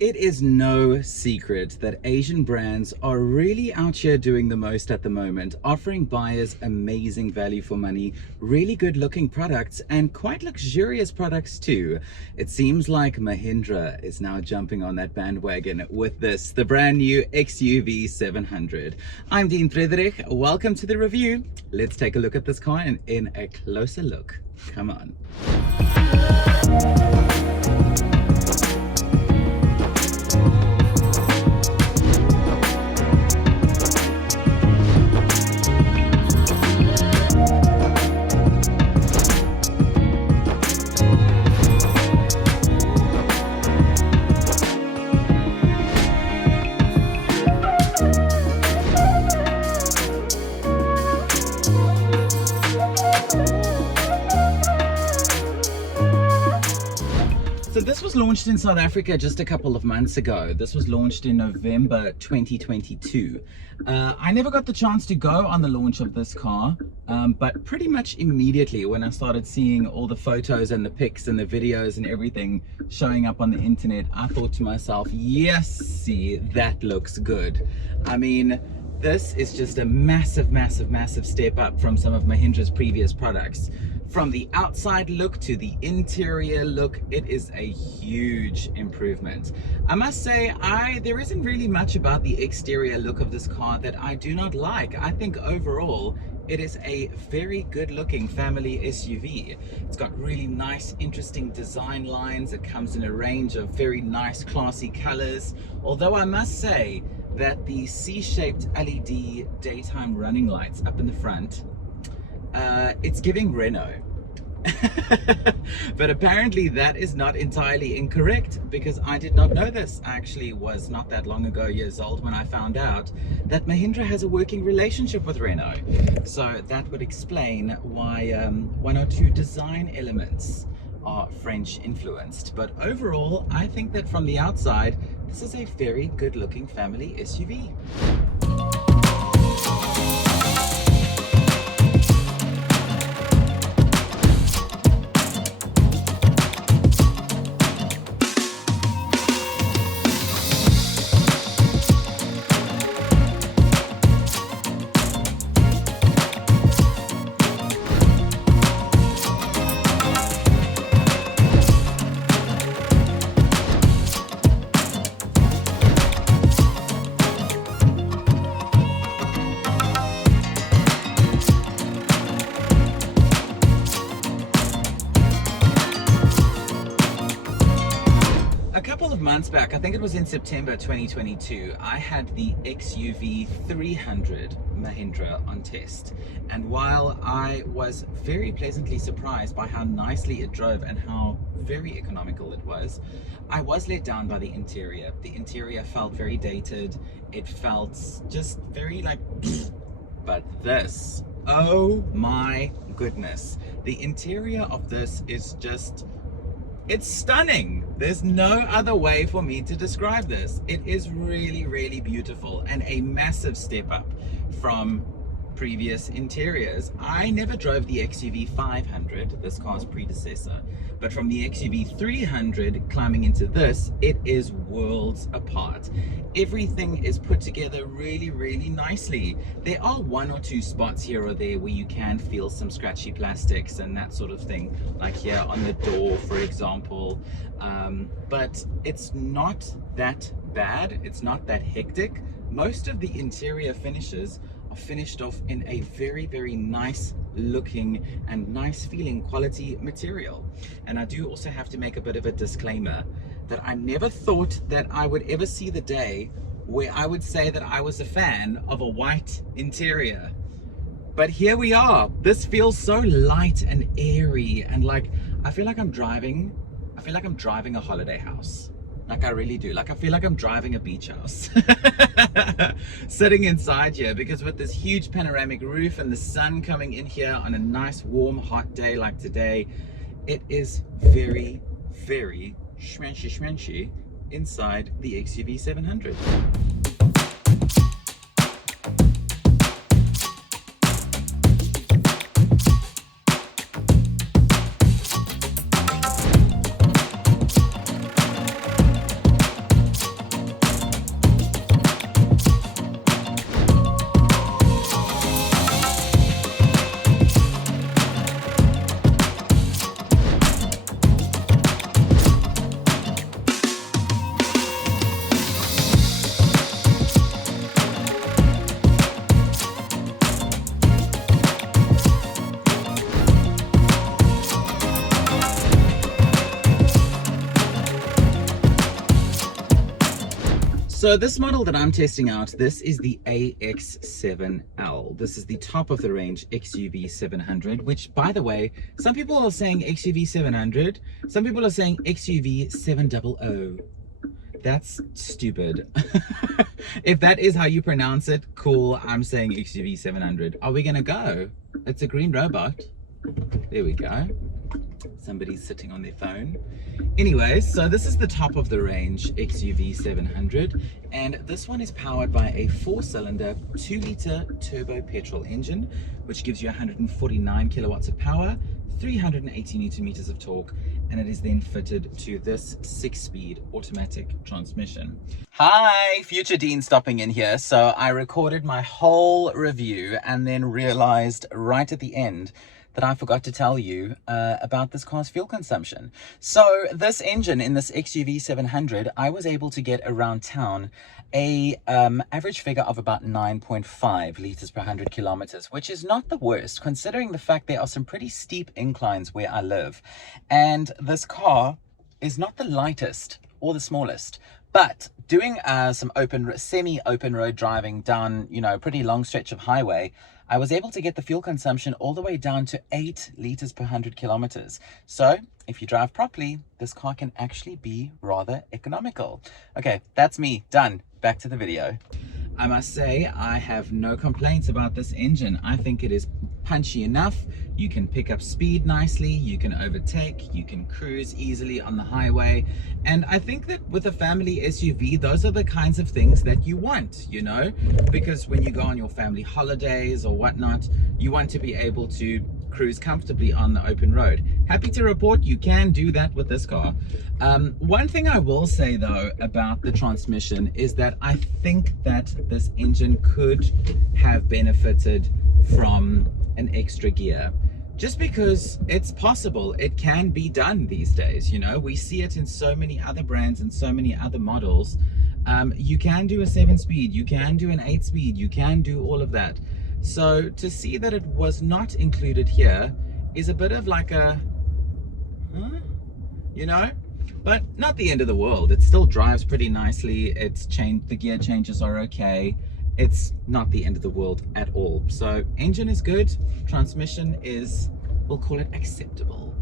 It is no secret that Asian brands are really out here doing the most at the moment, offering buyers amazing value for money, really good looking products, and quite luxurious products too. It seems like Mahindra is now jumping on that bandwagon with this, the brand new XUV700. I'm Dean Friederich. Welcome to the review. Let's take a look at this car in a closer look. Come on. So this was launched in South Africa just a couple of months ago. This was launched in November 2022. I never got the chance to go on the launch of this car, but pretty much immediately when I started seeing all the photos and the pics and the videos and everything showing up on the internet, I thought to myself, yes, see, that looks good. I mean, this is just a massive, massive, massive step up from some of Mahindra's previous products. From the outside look to the interior look, it is a huge improvement. I must say, there isn't really much about the exterior look of this car that I do not like. I think overall, it is a very good looking family SUV. It's got really nice, interesting design lines. It comes in a range of very nice, classy colors. Although I must say that the C-shaped LED daytime running lights up in the front, it's giving Renault. But apparently that is not entirely incorrect, because I did not know this. I actually was not that long ago years old when I found out that Mahindra has a working relationship with Renault. So that would explain why one or two design elements are French influenced. But overall, I think that from the outside, this is a very good looking family SUV. A couple of months back, I think it was in September 2022, I had the XUV700 Mahindra on test. And while I was very pleasantly surprised by how nicely it drove and how very economical it was, I was let down by the interior. The interior felt very dated. It felt just very like, but this, oh my goodness. The interior of this is just, it's stunning. There's no other way for me to describe this. It is really, really beautiful and a massive step up from previous interiors. I never drove the XUV500, this car's predecessor, but from the XUV300 climbing into this, it is worlds apart. Everything is put together really, really nicely. There are one or two spots here or there where you can feel some scratchy plastics and that sort of thing, like here on the door, for example, but it's not that bad. It's not that hectic. Most of the interior finishes are finished off in a very, very nice looking and nice feeling quality material. And I do also have to make a bit of a disclaimer that I never thought that I would ever see the day where I would say that I was a fan of a white interior. But here we are. This feels so light and airy, and like I feel like I'm driving a holiday house. Like I really do. Like I feel like I'm driving a beach house sitting inside here, because with this huge panoramic roof and the sun coming in here on a nice warm hot day like today, it is very, very schmancy inside the XUV700. So this model that I'm testing out, this is the AX7L. This is the top of the range XUV700, which, by the way, some people are saying XUV700, some people are saying XUV700. That's stupid. If that is how you pronounce it, cool. I'm saying XUV700. Are we gonna go? It's a green robot. There we go. Somebody's sitting on their phone. Anyways, so this is the top of the range XUV700, and this one is powered by a 4-cylinder 2-liter turbo petrol engine, which gives you 149 kilowatts of power, 380 newton meters of torque, and it is then fitted to this 6-speed automatic transmission. Hi, future Dean stopping in here. So I recorded my whole review and then realized right at the end that I forgot to tell you about this car's fuel consumption. So this engine in this XUV700, I was able to get around town a average figure of about 9.5 liters per 100 kilometers, which is not the worst considering the fact there are some pretty steep inclines where I live. And this car is not the lightest or the smallest, but doing some semi-open road driving down, you know, a pretty long stretch of highway, I was able to get the fuel consumption all the way down to 8 liters per 100 kilometers. So if you drive properly, this car can actually be rather economical. Okay, that's me, done. Back to the video. I must say, I have no complaints about this engine. I think it is punchy enough. You can pick up speed nicely, you can overtake, you can cruise easily on the highway. And I think that with a family SUV, those are the kinds of things that you want, you know, because when you go on your family holidays or whatnot, you want to be able to cruise comfortably on the open road. Happy to report you can do that with this car. One thing I will say though about the transmission is that I think that this engine could have benefited from an extra gear, just because it's possible. It can be done these days, you know. We see it in so many other brands and so many other models. You can do a 7-speed, you can do an 8-speed, you can do all of that. So to see that it was not included here is a bit of like a, huh? You know, but not the end of the world. It still drives pretty nicely. The gear changes are okay. It's not the end of the world at all. So engine is good, transmission is, we'll call it acceptable.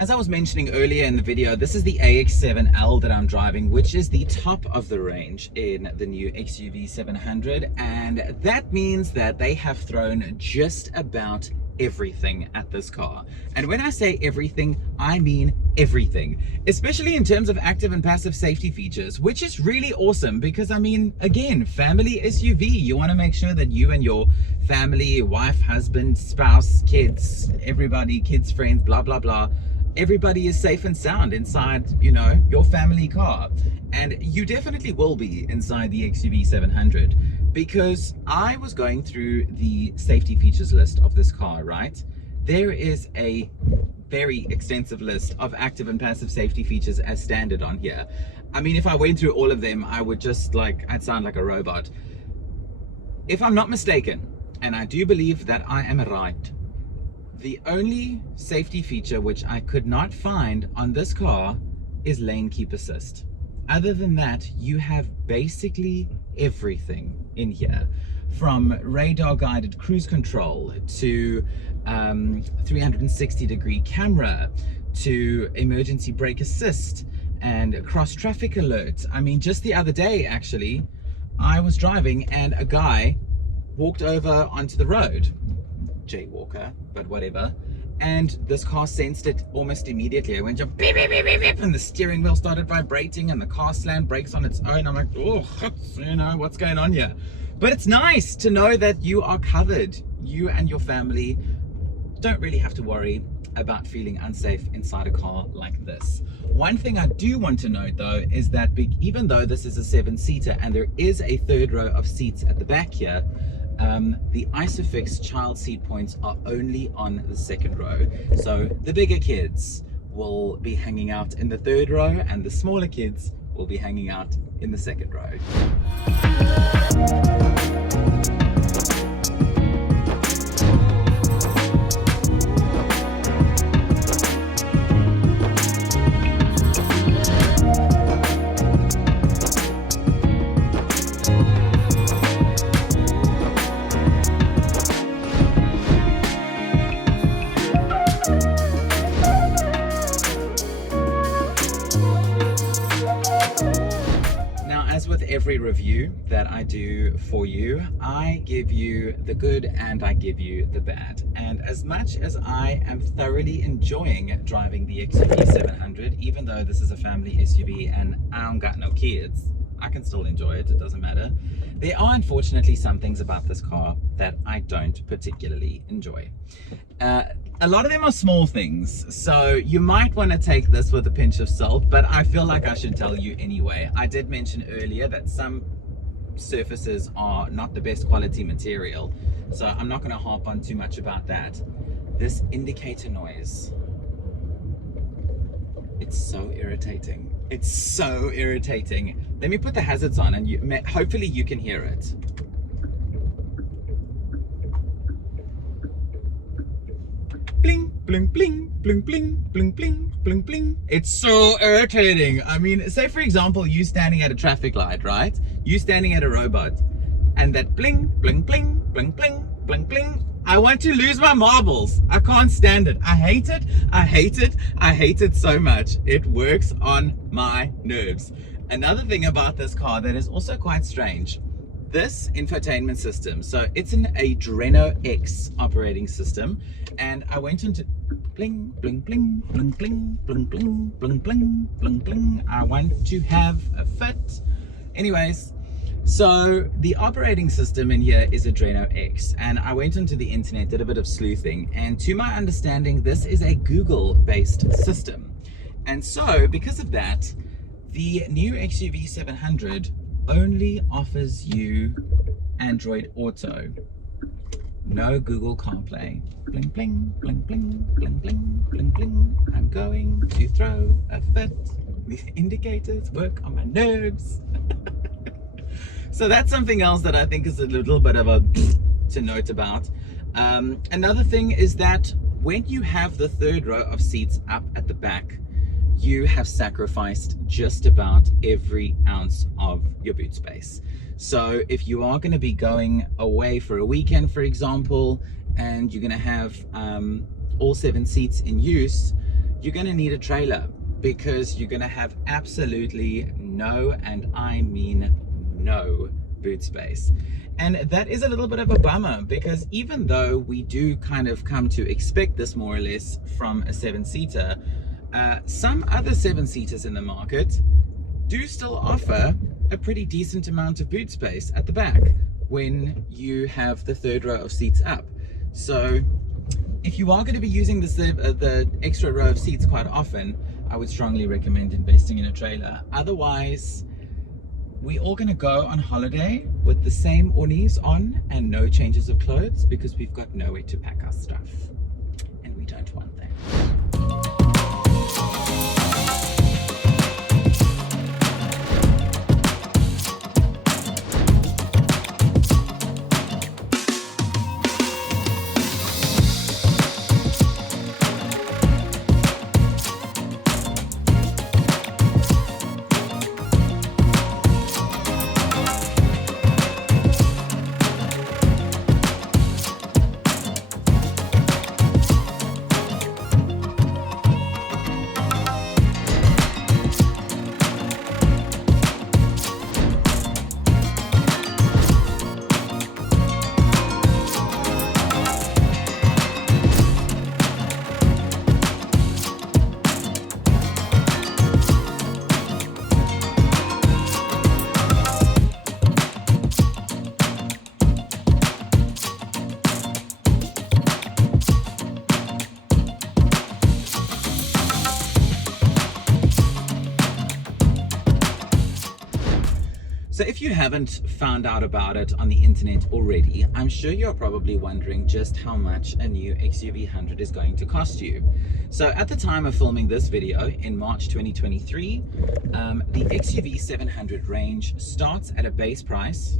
As I was mentioning earlier in the video, this is the AX7L that I'm driving, which is the top of the range in the new XUV700, and that means that they have thrown just about everything at this car. And when I say everything, I mean everything, especially in terms of active and passive safety features, which is really awesome because, I mean, again, family SUV, you want to make sure that you and your family, wife, husband, spouse, kids, everybody, kids, friends, blah, blah, blah, everybody is safe and sound inside, you know, your family car. And you definitely will be inside the XUV700, because I was going through the safety features list of this car, right? There is a very extensive list of active and passive safety features as standard on here. I mean, if I went through all of them, I would just I'd sound like a robot. If I'm not mistaken, and I do believe that I am right, the only safety feature which I could not find on this car is lane keep assist. Other than that, you have basically everything in here, from radar guided cruise control to 360-degree camera to emergency brake assist and cross traffic alert. I mean, just the other day actually, I was driving and a guy walked over onto the road, jaywalker, but whatever, and this car sensed it almost immediately. It went just beep, beep, beep, beep, beep, and the steering wheel started vibrating and the car slammed brakes on its own. I'm like, oh, what's going on here? But it's nice to know that you are covered. You and your family don't really have to worry about feeling unsafe inside a car like this. One thing I do want to note though is that even though this is a 7-seater and there is a third row of seats at the back here, the ISOFIX child seat points are only on the second row. So the bigger kids will be hanging out in the third row and the smaller kids will be hanging out in the second row. Every review that I do for you, I give you the good and I give you the bad. And as much as I am thoroughly enjoying driving the XUV700, even though this is a family SUV and I don't got no kids, I can still enjoy it, it doesn't matter. There are unfortunately some things about this car that I don't particularly enjoy. A lot of them are small things, so you might want to take this with a pinch of salt, but I feel like I should tell you anyway. I did mention earlier that some surfaces are not the best quality material, so I'm not going to harp on too much about that. This indicator noise, it's so irritating. It's so irritating. Let me put the hazards on and hopefully you can hear it. Bling, bling, bling, bling, bling, bling, bling, bling, bling. It's so irritating. I mean, say for example, you standing at a traffic light, right? You standing at a robot, and that bling, bling, bling, bling, bling, bling, bling. I want to lose my marbles. I can't stand it. I hate it. I hate it. I hate it so much. It works on my nerves. Another thing about this car that is also quite strange, this infotainment system, so it's an Adreno X operating system, and I went into bling, bling, bling, bling, bling, bling, bling, bling, bling, bling, bling. I want to have a fit. Anyways, so the operating system in here is Adreno X, and I went onto the internet, did a bit of sleuthing, and to my understanding, this is a Google-based system. And so, because of that, the new XUV700 only offers you Android Auto. No Google CarPlay. Bling, bling, bling, bling, bling, bling, bling, bling. I'm going to throw a fit. These indicators work on my nerves. So that's something else that I think is a little bit of a to note about. Another thing is that when you have the third row of seats up at the back, you have sacrificed just about every ounce of your boot space. So if you are going to be going away for a weekend, for example, and you're going to have all 7 seats in use, you're going to need a trailer, because you're going to have absolutely no, and I mean no, boot space. And that is a little bit of a bummer, because even though we do kind of come to expect this more or less from a 7-seater, some other 7-seaters in the market do still offer a pretty decent amount of boot space at the back when you have the third row of seats up. So if you are going to be using the extra row of seats quite often, I would strongly recommend investing in a trailer. Otherwise, we're all going to go on holiday with the same unis on and no changes of clothes, because we've got nowhere to pack our stuff, and we don't want that. So if you haven't found out about it on the internet already, I'm sure you're probably wondering just how much a new XUV100 is going to cost you. So at the time of filming this video in March 2023, the XUV700 range starts at a base price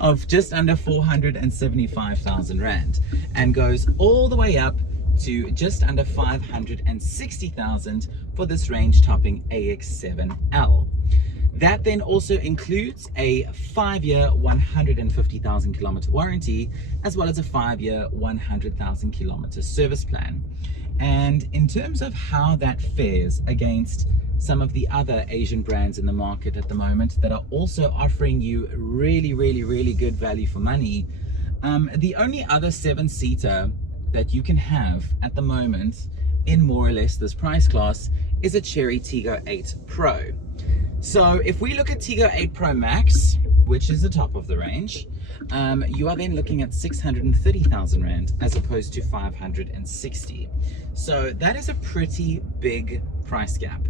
of just under 475,000 Rand and goes all the way up to just under 560,000 for this range topping AX7L. That then also includes a 5-year 150,000 kilometer warranty, as well as a 5-year 100,000 kilometer service plan. And in terms of how that fares against some of the other Asian brands in the market at the moment that are also offering you really good value for money, the only other 7-seater that you can have at the moment in more or less this price class is a Chery Tiggo 8 Pro. So if we look at Tiggo 8 Pro Max, which is the top of the range, you are then looking at 630,000 Rand as opposed to 560. So that is a pretty big price gap.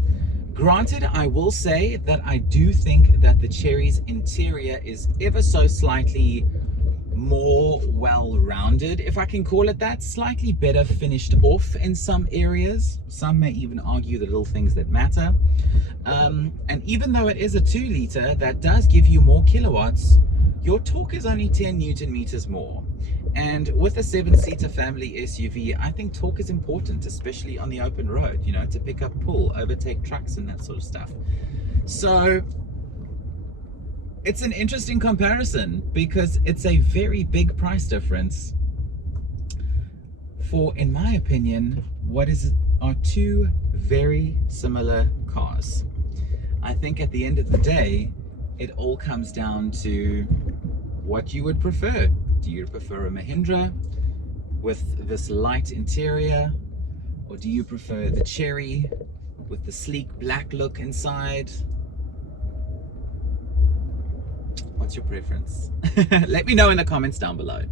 Granted, I will say that I do think that the Chery's interior is ever so slightly more well-rounded, if I can call it that, slightly better finished off in some areas. Some may even argue the little things that matter. And even though it is a 2-liter that does give you more kilowatts, your torque is only 10 Newton meters more. And with a 7-seater family SUV, I think torque is important, especially on the open road, you know, to pick up pull, overtake trucks and that sort of stuff. So it's an interesting comparison because it's a very big price difference for, in my opinion, are two very similar cars. I think at the end of the day, it all comes down to what you would prefer. Do you prefer a Mahindra with this light interior, or do you prefer the Chery with the sleek black look inside? What's your preference? Let me know in the comments down below.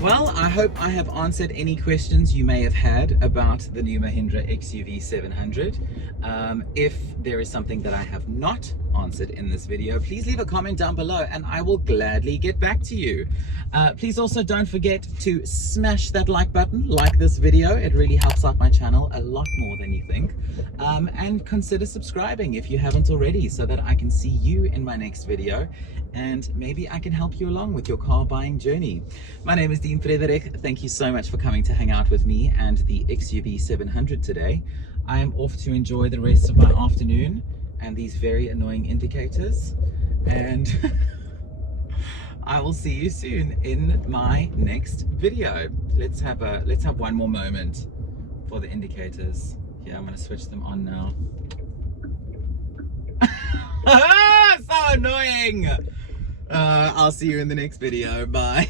Well, I hope I have answered any questions you may have had about the new Mahindra XUV700. If there is something that I have not answered in this video, please leave a comment down below and I will gladly get back to you. Please also don't forget to smash that like button, like this video. It really helps out my channel a lot more than you think. And consider subscribing if you haven't already, so that I can see you in my next video and maybe I can help you along with your car buying journey. My name is Dean Friederich. Thank you so much for coming to hang out with me and the XUV700 today. I am off to enjoy the rest of my afternoon and these very annoying indicators, and I will see you soon in my next video. Let's have one more moment for the indicators. Yeah, I'm gonna switch them on now. So annoying. I'll see you in the next video. Bye.